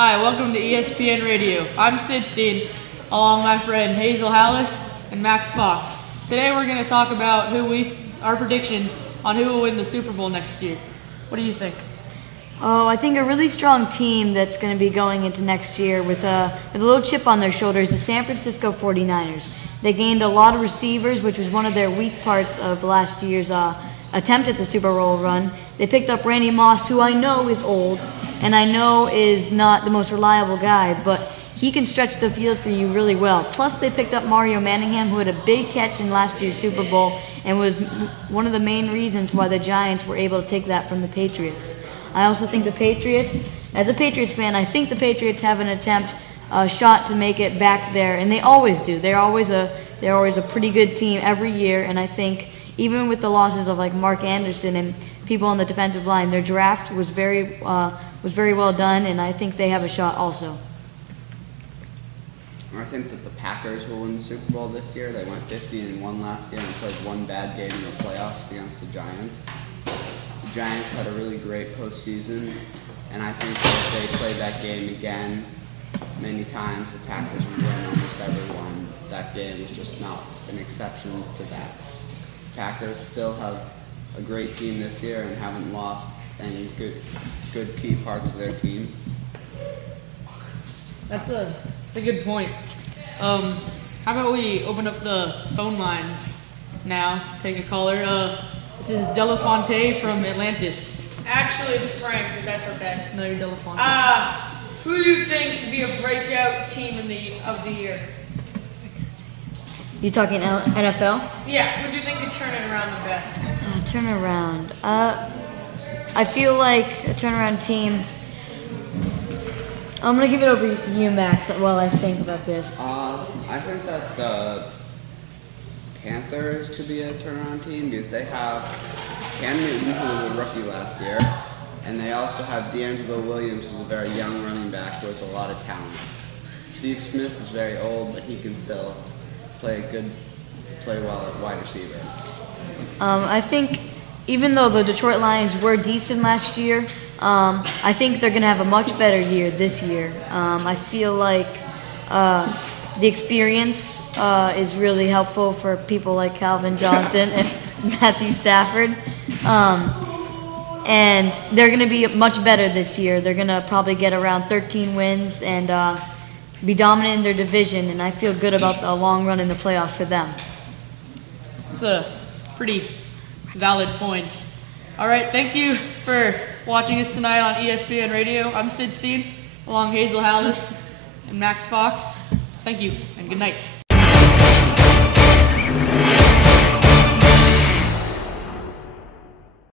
Hi, welcome to ESPN Radio. I'm Sid Steen, along with my friend Hazel Hallis and Max Fox. Today we're going to talk about our predictions on who will win the Super Bowl next year. What do you think? Oh, I think a really strong team that's going to be going into next year with a little chip on their shoulders, the San Francisco 49ers. They gained a lot of receivers, which was one of their weak parts of last year's attempt at the Super Bowl run. They picked up Randy Moss, who I know is old, and I know is not the most reliable guy, but he can stretch the field for you really well. Plus, they picked up Mario Manningham, who had a big catch in last year's Super Bowl and was one of the main reasons why the Giants were able to take that from the Patriots. I also think the Patriots, as a Patriots fan, I think the Patriots have an shot to make it back there, and they always do. They're always a pretty good team every year, and I think even with the losses of like Mark Anderson and people on the defensive line, their draft was very well done, and I think they have a shot also. I think that the Packers will win the Super Bowl this year. They went 50-1 last year and played one bad game in the playoffs against the Giants. The Giants had a really great postseason, and I think if they play that game again many times, the Packers will win almost every one. That game was just not an exception to that. The Packers still have a great team this year and haven't lost any good key parts of their team. That's a good point. How about we open up the phone lines now? Take a caller. This is Delafonte from Atlantis. Actually, it's Frank, because that's okay. No, you're Delafonte. Who do you think could be a breakout team of the year? You talking NFL? Yeah, who do you think could turn it around the best? Turnaround. I feel like a turnaround team. I'm gonna give it over to you, Max, while I think about this. I think that the Panthers could be a turnaround team because they have Cam Newton, who was a rookie last year, and they also have D'Angelo Williams, who's a very young running back who has a lot of talent. Steve Smith is very old, but he can still play well at wide receiver. I think even though the Detroit Lions were decent last year, I think they're going to have a much better year this year. I feel like the experience is really helpful for people like Calvin Johnson and Matthew Stafford. And they're going to be much better this year. They're going to probably get around 13 wins and be dominant in their division, and I feel good about the long run in the playoffs for them. That's a pretty valid point. All right, thank you for watching us tonight on ESPN Radio. I'm Sid Steen, along Hazel Hallis and Max Fox. Thank you, and good night.